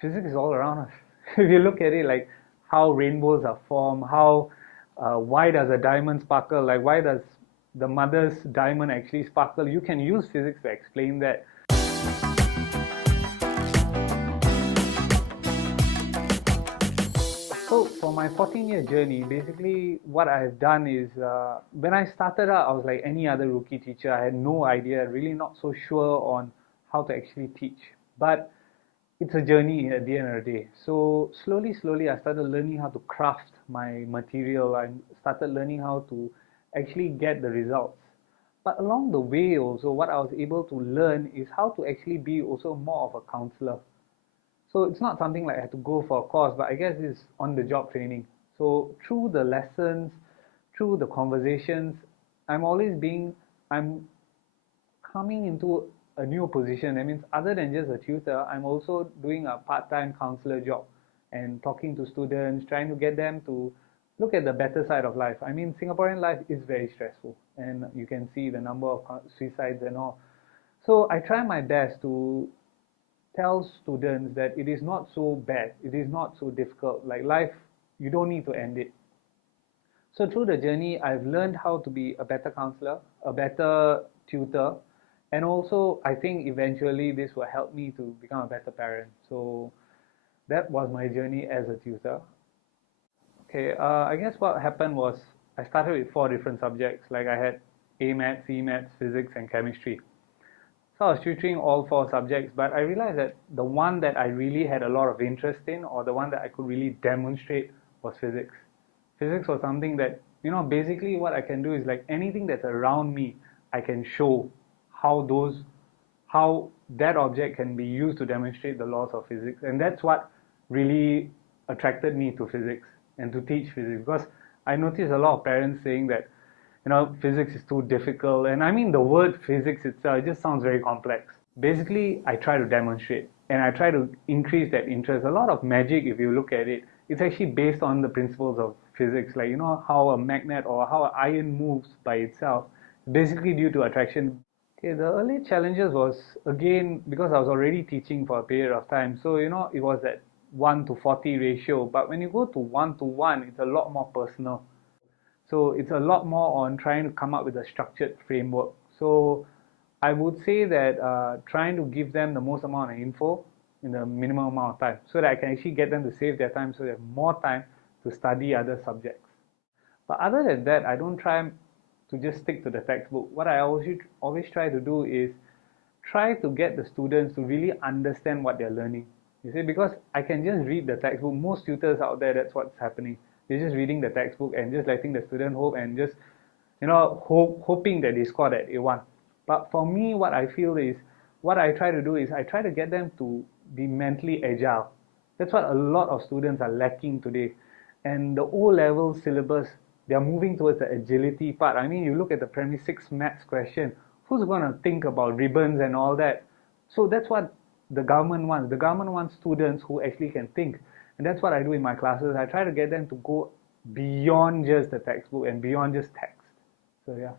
physics is all around us. If you look at it, like how rainbows are formed, how why does a diamond sparkle, like why does the mother's diamond actually sparkle, you can use physics to explain that. So for my 14-year journey, basically what I've done is, when I started out, I was like any other rookie teacher. I had no idea, really not so sure on how to actually teach. But it's a journey at the end of the day. So slowly, I started learning how to craft my material. I started learning how to actually get the results. But along the way also, what I was able to learn is how to actually be also more of a counselor. So it's not something like I had to go for a course, but I guess it's on the job training. So through the lessons, through the conversations, I'm always being, I'm coming into a new position. That means other than just a tutor, I'm also doing a part-time counselor job and talking to students, trying to get them to look at the better side of life. I mean, Singaporean life is very stressful, and you can see the number of suicides and all. So I try my best to tell students that it is not so bad, it is not so difficult. Like life, you don't need to end it. So through the journey, I've learned how to be a better counselor, a better tutor, and also I think eventually this will help me to become a better parent. So that was my journey as a tutor. Okay, I guess what happened was I started with 4 different subjects. Like I had A maths, C maths, physics, and chemistry. So I was tutoring all 4 subjects, but I realized that the one that I really had a lot of interest in, or the one that I could really demonstrate, was physics. Physics was something that, basically what I can do is like anything that's around me, I can show how how that object can be used to demonstrate the laws of physics. And that's what really attracted me to physics and to teach physics, because I noticed a lot of parents saying that physics is too difficult. And I mean, the word physics itself, it just sounds very complex. Basically, I try to demonstrate and I try to increase that interest. A lot of magic, if you look at it, it's actually based on the principles of physics. Like, how a magnet or how an iron moves by itself, basically due to attraction. Okay, the early challenges was, again, because I was already teaching for a period of time. So, it was that 1 to 40 ratio. But when you go to 1 to 1, it's a lot more personal. So it's a lot more on trying to come up with a structured framework. So I would say that trying to give them the most amount of info in the minimum amount of time, so that I can actually get them to save their time so they have more time to study other subjects. But other than that, I don't try to just stick to the textbook. What I always try to do is try to get the students to really understand what they're learning. You see, because I can just read the textbook. Most tutors out there, that's what's happening. They're just reading the textbook and just letting the student hope and just, hoping that they score that A1. But for me, what I feel is, what I try to do is I try to get them to be mentally agile. That's what a lot of students are lacking today. And the O-level syllabus, they're moving towards the agility part. I mean, you look at the primary 6 maths question, who's going to think about ribbons and all that? So that's what the government wants. The government wants students who actually can think. And that's what I do in my classes. I try to get them to go beyond just the textbook and beyond just text. So yeah.